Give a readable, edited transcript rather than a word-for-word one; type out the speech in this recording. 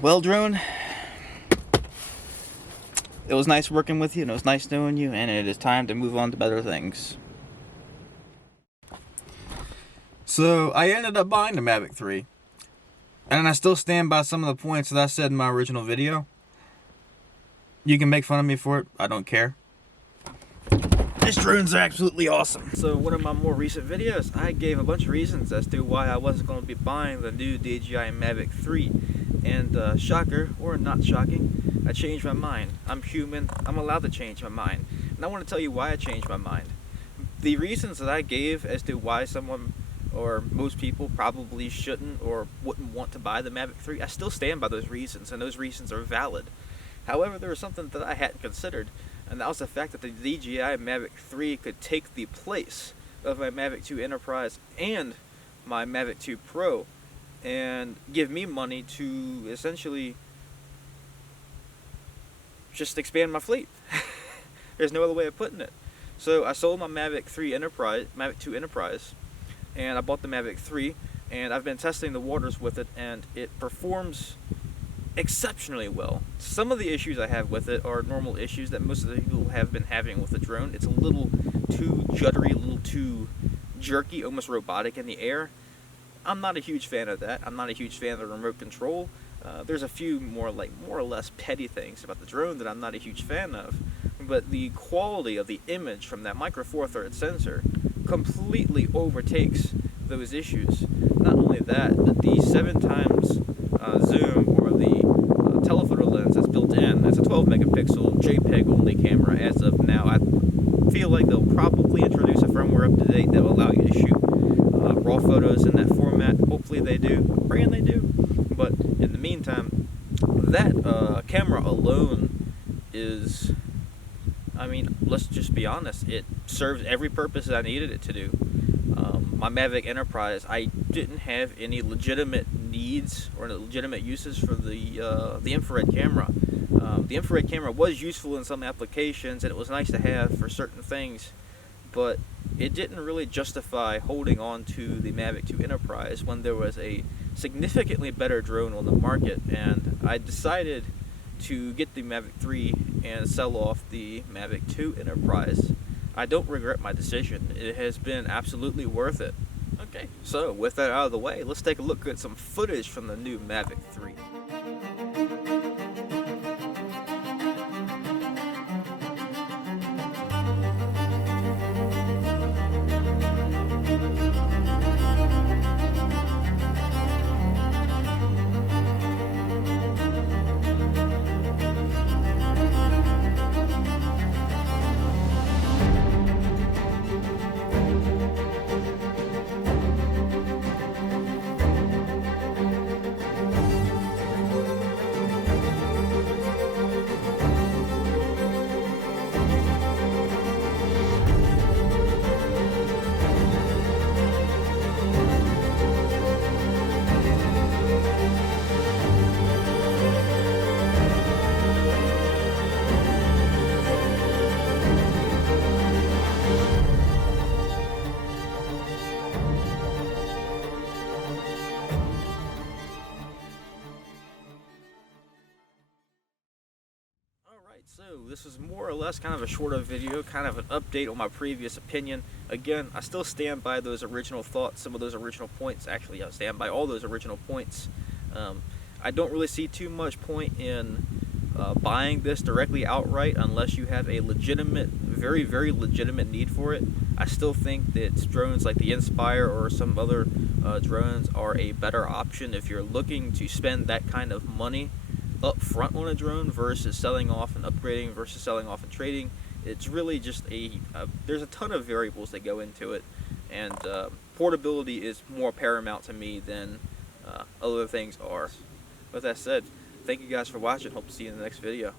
Well, drone, it was nice working with you, and it was nice knowing you, and it is time to move on to better things. So, I ended up buying the Mavic 3, and I still stand by some of the points that I said in my original video. You can make fun of me for it, I don't care. This drone's absolutely awesome. So, one of my more recent videos, I gave a bunch of reasons as to why I wasn't going to be buying the new DJI Mavic 3. And shocker, or not shocking, I changed my mind. I'm human, I'm allowed to change my mind. And I want to tell you why I changed my mind. The reasons that I gave as to why someone, or most people, probably shouldn't or wouldn't want to buy the Mavic 3, I still stand by those reasons, and those reasons are valid. However, there was something that I hadn't considered, and that was the fact that the DJI Mavic 3 could take the place of my Mavic 2 Enterprise and my Mavic 2 Pro, and give me money to essentially just expand my fleet. There's no other way of putting it. So I sold my Mavic 3 Enterprise, Mavic 2 Enterprise, and I bought the Mavic 3, and I've been testing the waters with it, and it performs exceptionally well. Some of the issues I have with it are normal issues that most of the people have been having with the drone. It's a little too juddery, a little too jerky, almost robotic in the air. I'm not a huge fan of that. I'm not a huge fan of the remote control. There's a few more or less petty things about the drone that I'm not a huge fan of. But the quality of the image from that Micro Four Thirds sensor completely overtakes those issues. Not only that, the 7 times zoom, or the telephoto lens that's built in, it's a 12 megapixel JPEG only camera as of now. I feel like they'll probably introduce a firmware up-to-date that will allow you to shoot raw photos in that format. Hopefully they do. I'm praying they do. But in the meantime, that camera alone is, I mean, let's just be honest, it serves every purpose that I needed it to do. My Mavic Enterprise, I didn't have any legitimate needs or legitimate uses for the infrared camera. The infrared camera was useful in some applications, and it was nice to have for certain things, but it didn't really justify holding on to the Mavic 2 Enterprise when there was a significantly better drone on the market, and I decided to get the Mavic 3 and sell off the Mavic 2 Enterprise. I don't regret my decision. It has been absolutely worth it. Okay, so with that out of the way, let's take a look at some footage from the new Mavic 3. So this is more or less kind of a shorter video, kind of an update on my previous opinion. Again, I still stand by those original thoughts, some of those original points. Actually, I stand by all those original points. I don't really see too much point in buying this directly outright unless you have a legitimate, very, very legitimate need for it. I still think that drones like the Inspire or some other drones are a better option if you're looking to spend that kind of money up front on a drone versus selling off and upgrading versus selling off and trading. It's really just there's a ton of variables that go into it, and portability is more paramount to me than other things are. With that said, thank you guys for watching. Hope to see you in the next video.